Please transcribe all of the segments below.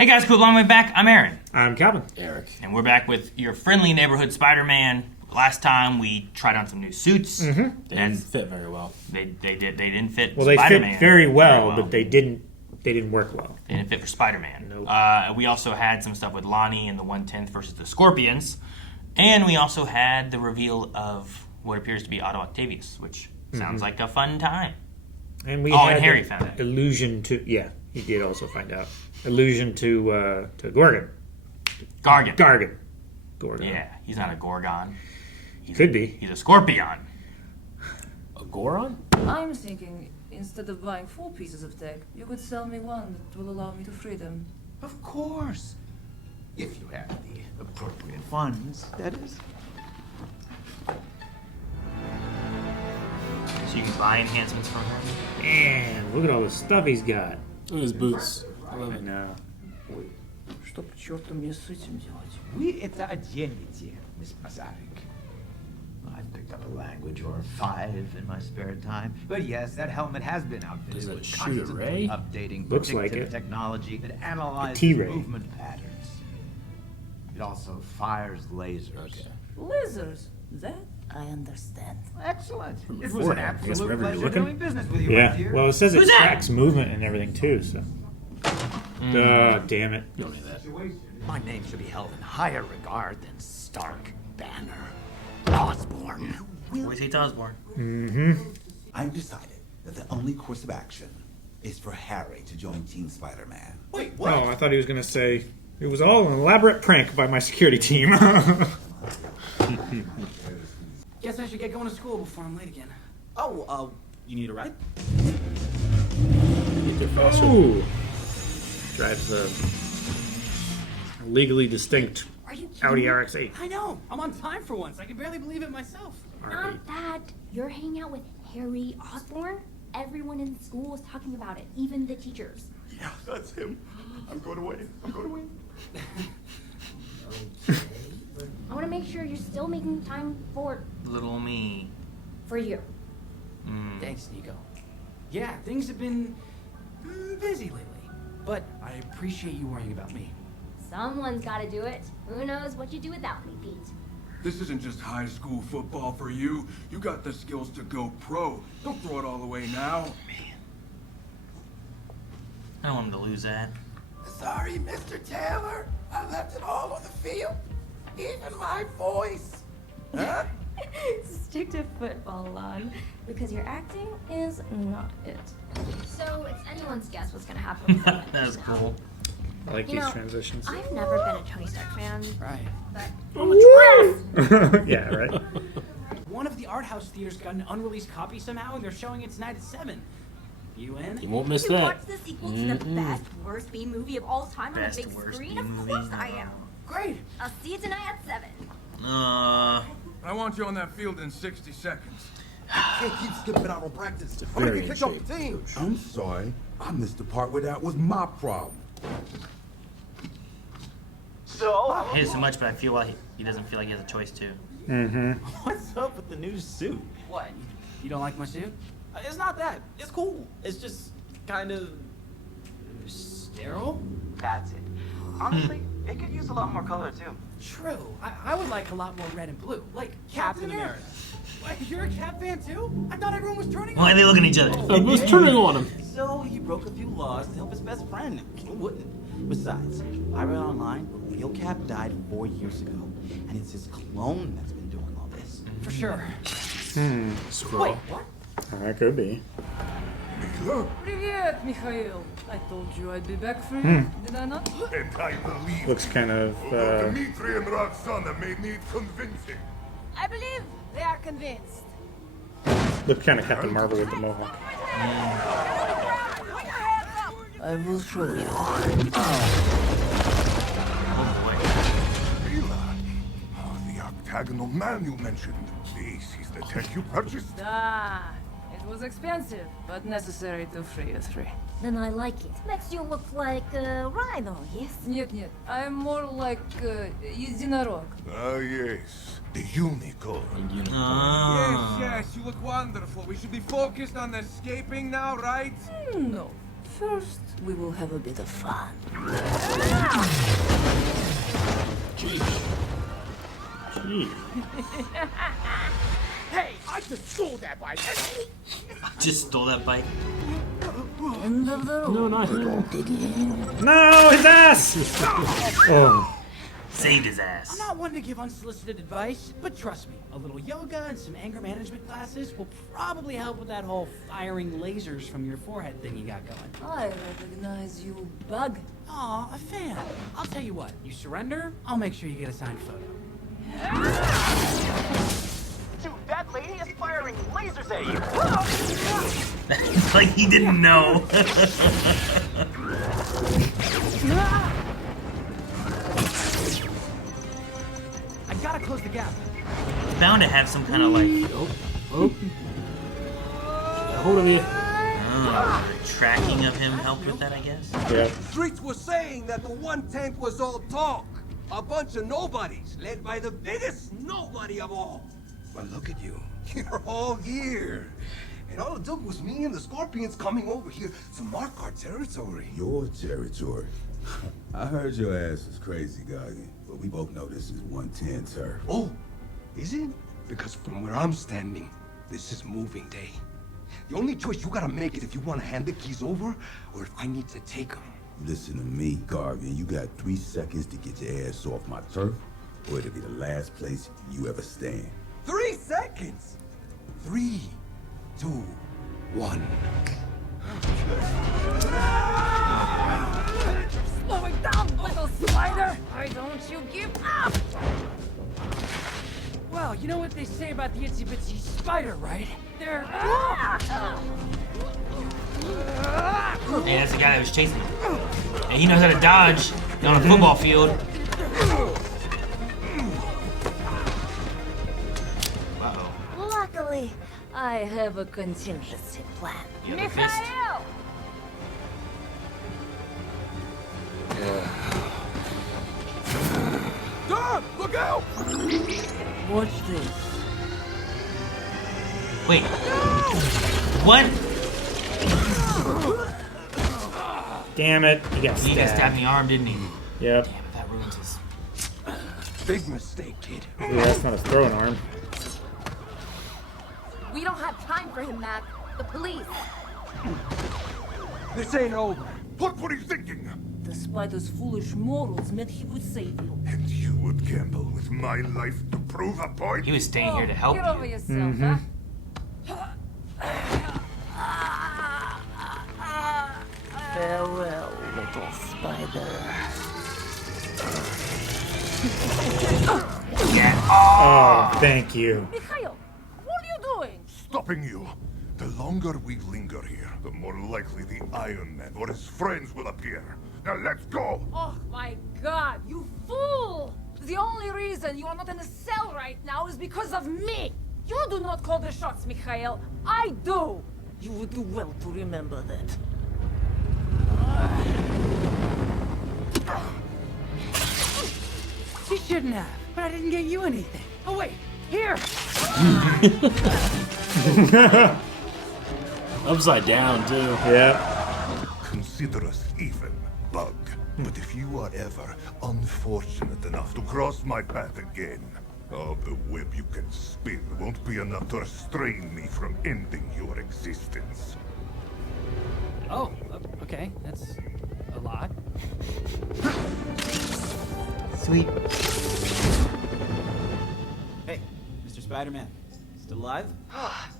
Hey guys, cool long way back. I'm Aaron. I'm Calvin. Eric. And we're back with your friendly neighborhood Spider-Man. Last time we tried on some new suits. They didn't fit very well. They didn't fit Well, they Spider-Man fit very well, but they didn't work well. They didn't fit for Spider-Man. Nope. We also had some stuff with Lonnie and the 1/10th versus the Scorpions. And we also had the reveal of what appears to be Otto Octavius, which sounds like a fun time. And we and had Harry the found out. Allusion to he did also find out. Allusion to Gorgon. Gargan. Gorgon. Yeah, he's not a Gorgon. Could be. He's a Scorpion. A Goron? I'm thinking, instead of buying 4 pieces of tech, you could sell me one that will allow me to free them. Of course. If you have the appropriate funds, that is. So you can buy enhancements from him. Man, look at all the stuff he's got. Look at his boots. I love I it. know. Что к черту мне с этим делать? We это отделите, Miss Masaryk. I've picked up a language or 5 in my spare time. But yes, that helmet has been outfitted Does it with shoot a constantly ray? updating Looks predictive like it. technology that analyzes T-ray. movement patterns. It also fires lasers. Okay. Lasers. That I understand. Excellent. It was before an now. I guess absolute wherever you're pleasure looking. doing business with you, my Yeah. dear. Well, it says it Who's that? tracks movement and everything too. So. Damn it. You don't need that. My name should be held in higher regard than Stark, Banner, Osborn. Always hates Osborn. I've decided that the only course of action is for Harry to join Team Spider-Man. Wait, Oh, I thought he was going to say it was all an elaborate prank by my security team. Guess I should get going to school before I'm late again. Oh, you need a ride? Get there faster. Ooh. Drives a legally distinct Are you kidding Audi me? RX-8. I know. I'm on time for once. I can barely believe it myself. Not that. You're hanging out with Harry Osborn? Everyone in school is talking about it, even the teachers. Yeah, that's him. I'm going away. I want to make sure you're still making time for Little me. you. Thanks, Nico. Yeah, things have been busy lately. But I appreciate you worrying about me. Someone's got to do it. Who knows what you do without me, Pete? This isn't just high school football for you. You got the skills to go pro. Don't throw it all away now. I don't want him to lose that. Sorry, Mr. Taylor. I left it all on the field. Even my voice. Huh? Stick to football, Lon, because your acting is not it. So it's anyone's guess what's going to happen with that. That was cool. I like You these know, transitions. I've never been a Tony Stark fan, Right. but Yeah, right. One of the art house theaters got an unreleased copy somehow, and they're showing it tonight at 7. You in? You won't miss you that. watch the sequel to the best worst B movie of all time on a Best big worst screen? B Of movie? course I am. Great. I'll see you tonight at 7. I want you on that field in 60 seconds. Can't keep skipping out on practice. I'm very gonna get kicked off in the team. I'm sorry. I missed the part where that was my problem. So, I hate it so much, but I feel like he doesn't feel like he has a choice too. What's up with the new suit? What? You don't like my suit? It's not that. It's cool. It's just kind of Sterile? that's it. Honestly, it could use a lot more color too. True. I would like a lot more red and blue. Like Captain America. Wait, you're a Cap fan too? I thought everyone was turning Why are they looking at each other? Who's turning on him? So he broke a few laws to help his best friend. Who wouldn't? Besides, I read online, the real Cap died 4 years ago, and it's his clone that's been doing all this. For sure. Scroll. Wait, what? That could be. Привет, Mikhail. I told you I'd be back for you. Did I not? And I believe Looks kind of. Dmitri and Roxana may need convincing. I believe they are convinced. Look kind of Captain Marvel with the mohawk. I will show you. Mila, the octagonal man you mentioned. This is the tech you purchased. Ah, it was expensive, but necessary to free you 3. Then I like it. Makes you look like a rhino, yes? Нет, I'm more like единорог. Ah, yes. The unicorn. Ah. Yes, you look wonderful. We should be focused on escaping now, right? No, first, we will have a bit of fun. Hey, I just stole that bike. Just stole that bike. End of the road. No, not him. No, his ass! Oh. Saved his ass. I'm not one to give unsolicited advice, but trust me, a little yoga and some anger management classes will probably help with that whole firing lasers from your forehead thing you got going. I recognize you, bug. Aw, a fan. I'll tell you what, you surrender, I'll make sure you get a signed photo. Dude, that lady is firing lasers at you. It's like he didn't know. I gotta close the gap. Bound to have some kind of like Oh. Hold of you. tracking of him help with that, I guess. Yeah. Streets were saying that the one tank was all talk. A bunch of nobodies, led by the biggest nobody of all. But look at you. You're all here. And all it took was me and the Scorpions coming over here to mark our territory. Your territory. I heard your ass is crazy, Goggin, but we both know this is 110 turf. Oh, is it? Because from where I'm standing, this is moving day. The only choice you gotta make is if you want to hand the keys over, or if I need to take them. Listen to me, Garvin. You got 3 seconds to get your ass off my turf, or it'll be the last place you ever stand. 3 seconds! 3, 2, 1. Slow it down, little spider! Why don't you give up? Well, you know what they say about the itsy bitsy spider, right? They're... Hey, that's the guy that was chasing him. And he knows how to dodge on a football field. Uh-oh. Luckily, I have a contingency plan. You have a fist? Mikhail! Dad, look out! Watch this. Wait. What? Damn it. He got He got stabbed in stabbed. the arm, didn't he? Yep. Damn it, that ruins his... Big mistake, kid. Yeah, that's not his throwing arm. We don't have time for him, Mac. The police. This ain't over. What were you thinking? The spider's foolish morals meant he would save you. And you would gamble with my life to prove a point? He was staying here to help Get over you. yourself, huh? Farewell, little spider. Get Oh, off! thank you. Mikhail, what are you doing? Stopping you. The longer we linger here, the more likely the Iron Man or his friends will appear. Now let's go! Oh my god, you fool! The only reason you are not in a cell right now is because of me! You do not call the shots, Mikhail. I do! You would do well to remember that. She shouldn't have, but I didn't get you anything. Oh, wait, here! Upside down, too. Yep. Consider us even, Bug. But if you are ever unfortunate enough to cross my path again, all the web you can spin won't be enough to restrain me from ending your existence. Oh, okay, that's a lot. Sweet. Hey, Mr. Spider-Man. Still alive?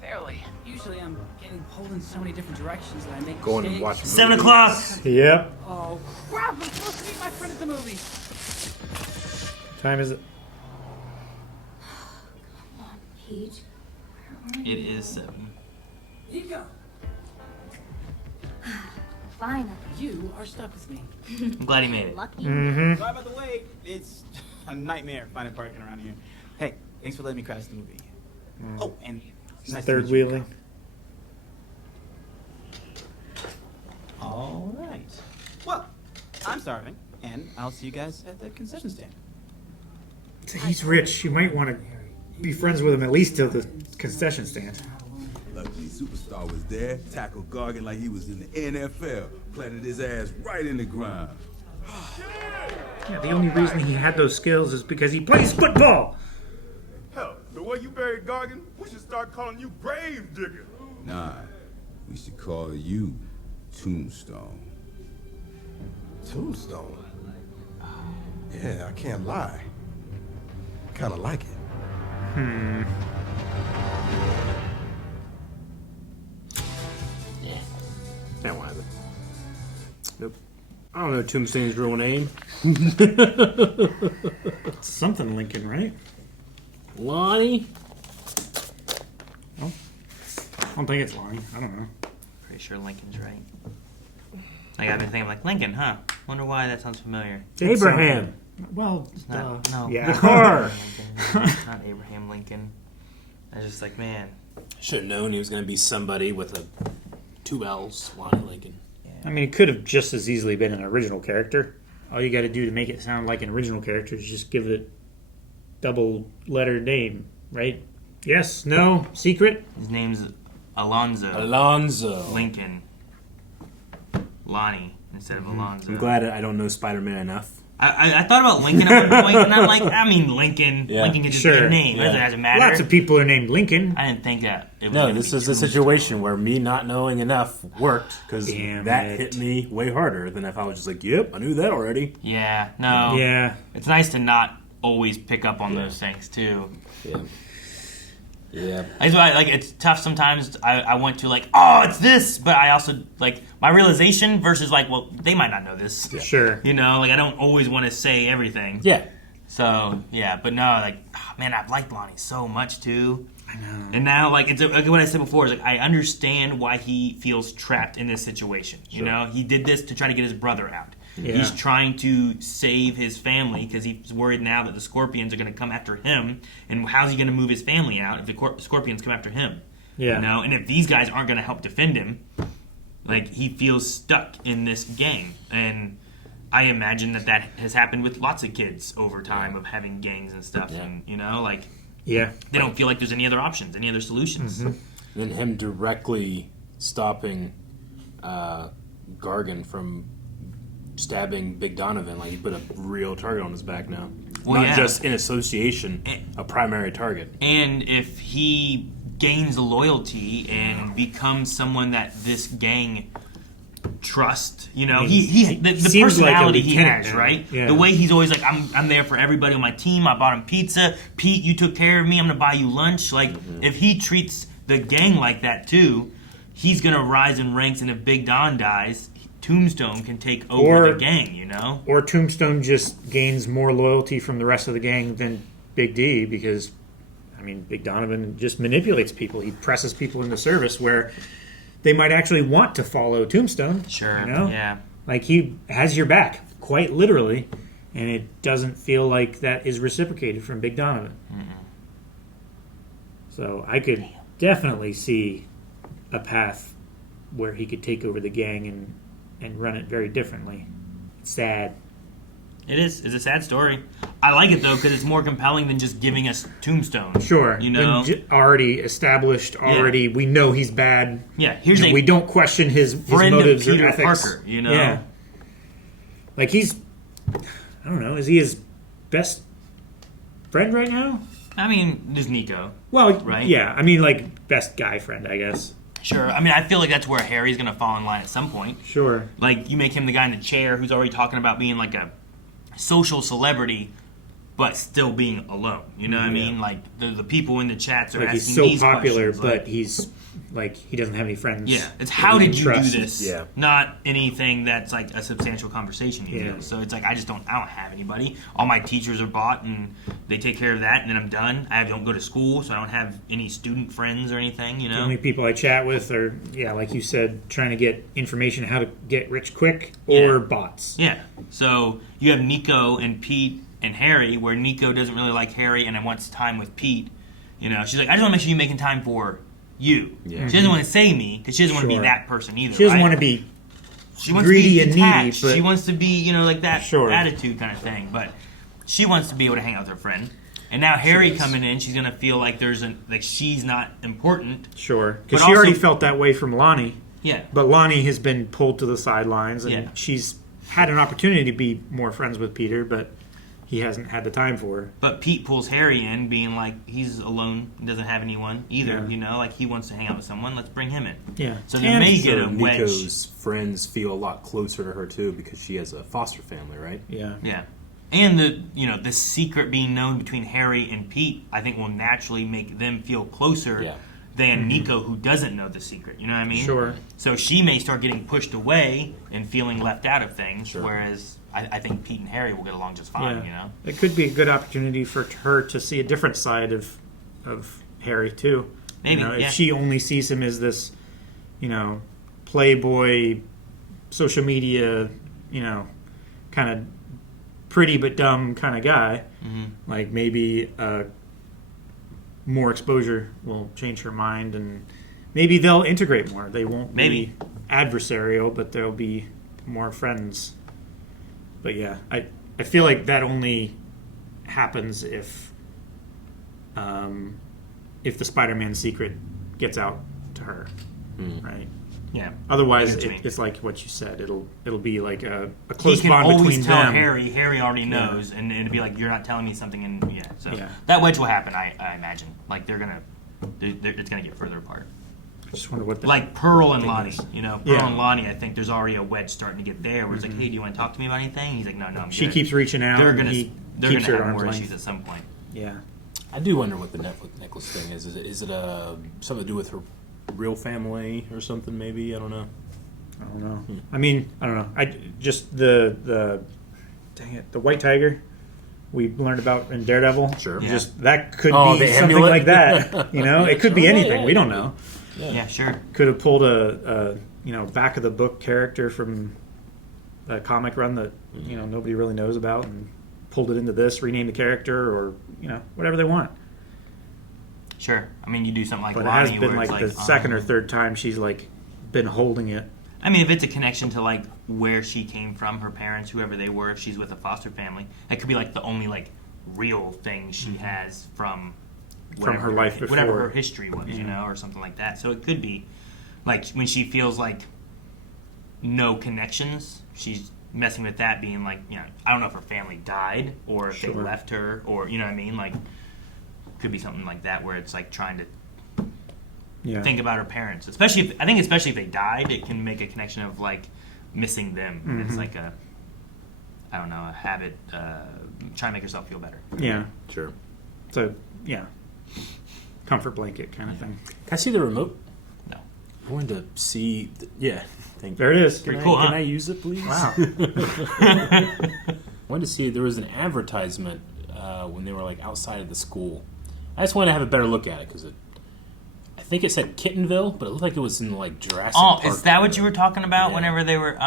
Barely. Usually I'm getting pulled in so many different directions that I make Going and mistakes. watching 7 o'clock! Yep. Oh, crap! I'm supposed to meet my friend at the movies. Time is it? Pete. It is 7. Nico, Fine. you are stuck with me. I'm glad he made it. Lucky. Mm-hmm. Sorry about the wait. It's a nightmare finding parking around here. Hey, thanks for letting me crash the movie. Oh, and nice to Third meet you. wheeling. All right. Well, I'm starving, and I'll see you guys at the concession stand. He's rich. You might want to be friends with him at least till the concession stand. Luckily, Superstar was there, tackled Gargan like he was in the NFL, planted his ass right in the ground. Yeah, the only reason he had those skills is because he plays football. Hell, the way you buried Gargan, we should start calling you Grave Digger. Nah, we should call you Tombstone. Tombstone? Yeah, I can't lie. Kinda like it. Yeah. That won't happen. Nope. I don't know Tombstone's real name. It's something Lincoln, right? Lonnie? Oh. I don't think it's Lonnie. I don't know. Pretty sure Lincoln's right. Like, I've been thinking, like, Lincoln, huh? Wonder why that sounds familiar. It's Abraham. Well, It's not, no. Yeah. The car. It's not Abraham Lincoln. I was just like, man. Should have known he was going to be somebody with two L's, Lonnie Lincoln. I mean, it could have just as easily been an original character. All you got to do to make it sound like an original character is just give it double-letter name, right? Yes, no, secret? His name's Alonzo. Alonzo. Lincoln. Lonnie instead of Alonzo. I'm glad I don't know Spider-Man enough. I thought about Lincoln at one point, and I'm like, I mean, Lincoln. Yeah. Lincoln could just be a name. Yeah. It doesn't matter. Lots of people are named Lincoln. I didn't think that. It was No, gonna this be is a situation where me not knowing enough worked, because Damn that it. hit me way harder than if I was just like, yep, I knew that already. Yeah, no. Yeah. It's nice to not always pick up on those things, too. Yeah. Yeah. That's why, like, it's tough sometimes. I want to, like, oh, it's this, but I also, like, my realization versus, like, well, they might not know this. Yeah. Sure. You know, like, I don't always want to say everything. Yeah. So, yeah, but no, like, oh, man, I've liked Lonnie so much, too. I know. And now, like, it's like what I said before, is like, I understand why he feels trapped in this situation. You know, he did this to try to get his brother out. Yeah. He's trying to save his family because he's worried now that the Scorpions are going to come after him. And how's he going to move his family out if the Scorpions come after him? Yeah. You know, and if these guys aren't going to help defend him, like, he feels stuck in this gang. And I imagine that has happened with lots of kids over time of having gangs and stuff. Yeah. And, you know, like, Yeah. they don't feel like there's any other options, any other solutions. Then him directly stopping Gargan from stabbing Big Donovan, like he put a real target on his back now. Well, Not yeah. just in association, a primary target. And if he gains loyalty and becomes someone that this gang trust, you know, He the seems like a personality he lieutenant has, now. right? Yeah. The way he's always like, I'm there for everybody on my team. I bought him pizza. Pete, you took care of me. I'm gonna buy you lunch. Like, if he treats the gang like that too, he's gonna rise in ranks. And if Big Don dies, Tombstone can take over the gang, you know? Or Tombstone just gains more loyalty from the rest of the gang than Big D because, I mean, Big Donovan just manipulates people. He presses people into service where they might actually want to follow Tombstone. Sure, you know? yeah. Like, he has your back, quite literally, and it doesn't feel like that is reciprocated from Big Donovan. So I could definitely see a path where he could take over the gang and run it very differently. It's sad. It is. It's a sad story. I like it, though, because it's more compelling than just giving us Tombstone. Sure. You know? Already established, we know he's bad. Yeah, here's we don't question his friend motives of Peter or ethics. Parker, you know? Yeah. Like, he's, I don't know, is he his best friend right now? I mean, there's Nico. Well, right? Yeah, I mean, like, best guy friend, I guess. Sure. I mean, I feel like that's where Harry's going to fall in line at some point. Sure. Like, you make him the guy in the chair who's already talking about being like a social celebrity, but still being alone. You know what I mean? Like, the people in the chats are Like, asking he's so these popular, questions. but Like, he's, like, he doesn't have any friends. yeah, it's that how he did can you trust. do this? Yeah. Not anything that's like a substantial conversation you Yeah. do. So it's like I don't have anybody. All my teachers are bought and they take care of that, and then I'm done. I don't go to school, so I don't have any student friends or anything. You The know. only people I chat with are, like you said, trying to get information how to get rich quick or bots. Yeah. So you have Nico and Pete and Harry, where Nico doesn't really like Harry and wants time with Pete. You know, she's like, I just want to make sure you're making time for you. Yeah. She doesn't want to say me because she doesn't want to be Sure. that person either. She doesn't right? want to be She wants greedy to be and needy, detached. but She wants to be, like that Sure. attitude kind of thing. But she wants to be able to hang out with her friend. And now Harry coming in, she's gonna feel like she's not important. Sure, because But she already also- felt that way from Lonnie. Yeah. But Lonnie has been pulled to the sidelines, and Yeah. she's had an opportunity to be more friends with Peter, but he hasn't had the time for her. But Pete pulls Harry in, being like, he's alone, doesn't have anyone either. Yeah. You know, like he wants to hang out with someone. Let's bring him in. Yeah. So they may get a wedge. Nico's friends feel a lot closer to her too because she has a foster family, right? Yeah. Yeah. And the secret being known between Harry and Pete, I think will naturally make them feel closer than Nico, who doesn't know the secret. You know what I mean? Sure. So she may start getting pushed away and feeling left out of things, whereas I think Pete and Harry will get along just fine. Yeah. You know? It could be a good opportunity for her to see a different side of Harry too. Maybe, if she only sees him as this, playboy, social media, kind of pretty but dumb kind of guy, like maybe more exposure will change her mind, and maybe they'll integrate more. They won't be adversarial, but they'll be more friends. But yeah, I feel like that only happens if the Spider-Man secret gets out to her, right? Yeah. Otherwise, it's like what you said. It'll be like a close he can bond always between tell them. Harry already knows, and it'd be like, you're not telling me something, and that wedge will happen. I imagine. Like it's gonna get further apart. I just wonder what like Pearl and Lonnie. Pearl Yeah. and Lonnie. I think there's already a wedge starting to get there, where it's like, hey, do you want to talk to me about anything? And he's like, no, I'm She good. keeps reaching out. They're and gonna he they're keeps her gonna at have more arm's issues length. at some point. Yeah. I do wonder what the necklace thing is. Is it something to do with her real family or something? Maybe, I don't know. I don't know. I mean, I don't know. I just the White Tiger we learned about in Daredevil. Sure. Yeah. Just that could Oh, be the something amulet? like that. It could be anything. We don't know. Yeah, sure. Could have pulled a back of the book character from a comic run that nobody really knows about and pulled it into this, renamed the character, or whatever they want. Sure. I mean, you do something like But it Lonnie, has been where like it's the second or third time she's like been holding it. I mean, if it's a connection to like where she came from, her parents, whoever they were, if she's with a foster family, that could be like the only like real thing she has from her life before. whatever her history was, or something like that. So it could be like when she feels like no connections, she's messing with that, being like, I don't know if her family died or if they left her, or you know what I mean, like could be something like that where it's like trying to think about her parents, especially if they died, it can make a connection of like missing them. Mm-hmm. It's like a habit, trying to make herself feel better. Yeah, sure. So comfort blanket kind of thing. Can I see the remote? No. I wanted to see. Thank you. There it is. Pretty cool, huh? Can I use it, please? Wow. I wanted to see. There was an advertisement when they were like outside of the school. I just wanted to have a better look at it because I think it said Kittenville, but it looked like it was in like Jurassic Park. Is that what you were talking about? Whenever they were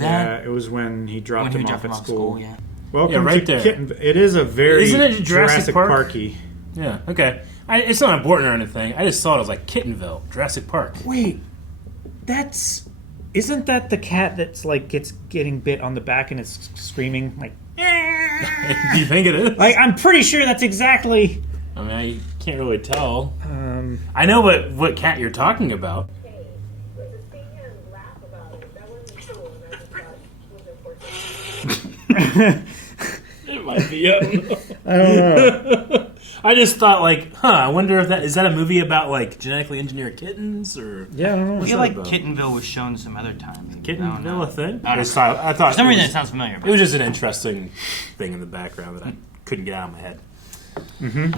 it was when he dropped him off at school. Yeah. Welcome right to there. Kittenville. It is a very Isn't it Jurassic Park? Parky. Yeah. Okay. It's not important or anything. I just thought it was like Kittenville, Jurassic Park. Wait, isn't that the cat that's like getting bit on the back and it's screaming like? Do you think it is? Like, I'm pretty sure that's exactly. I mean, I can't really tell. I know what cat you're talking about. It might be. I don't know. I just thought, like, I wonder if is that a movie about like genetically engineered kittens or? Yeah, I don't know. I feel like Kittenville was shown some other time. Kittenville a thing? I I thought for some reason it sounds familiar. It was just an interesting thing in the background that I couldn't get out of my head. Mm-hmm.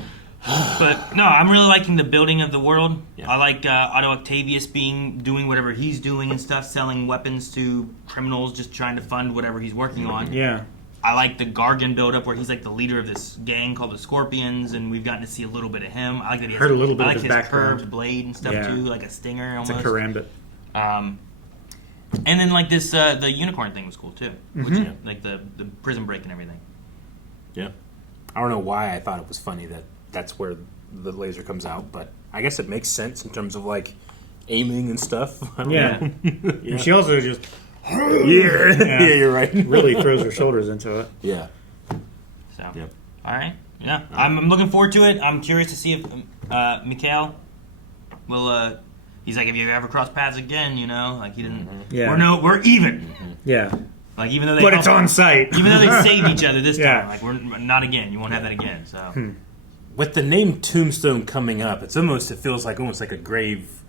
But no, I'm really liking the building of the world. Yeah. I like Otto Octavius doing whatever he's doing and stuff, selling weapons to criminals, just trying to fund whatever he's working on. Yeah. I like the Gargan build-up where he's like the leader of this gang called the Scorpions, and we've gotten to see a little bit of him. I like that he has Heard a little bit I of like his his background. curved blade and stuff too, like a stinger almost. It's a karambit. And then like this, the unicorn thing was cool too, which like the prison break and everything. Yeah, I don't know why I thought it was funny that that's where the laser comes out, but I guess it makes sense in terms of like aiming and stuff. I don't know. And she also just. Yeah, you're right. Really throws her shoulders into it. Yeah. So, All right. Yeah, I'm looking forward to it. I'm curious to see if Mikhail will. He's like, if you ever cross paths again, you know, like he didn't. Yeah. We're even. Yeah. Like even though they. But it's on site. Even though they saved each other this time, like we're not again. You won't have that again. So. With the name Tombstone coming up, it feels like almost like a grave,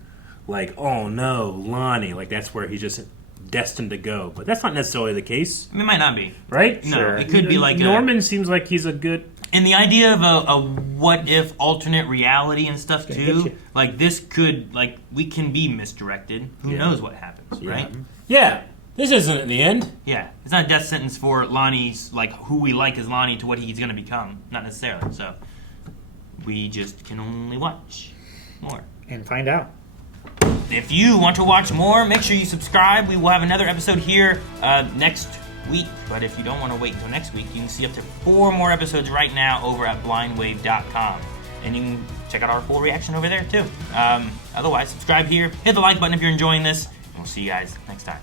like, oh no, Lonnie, like that's where he's just destined to go. But that's not necessarily the case. I mean, it might not be. Right? No, Sure. it could be like Norman seems like he's a good. And the idea of a what if alternate reality and stuff too, like this could, like, we can be misdirected. Who knows what happens, right? Yeah. This isn't the end. Yeah. It's not a death sentence for Lonnie's, like, who we like as Lonnie to what he's going to become. Not necessarily. So we just can only watch more. And find out. If you want to watch more, make sure you subscribe. We will have another episode here next week. But if you don't want to wait until next week, you can see up to 4 more episodes right now over at blindwave.com. And you can check out our full reaction over there too. Otherwise, subscribe here. Hit the like button if you're enjoying this. And we'll see you guys next time.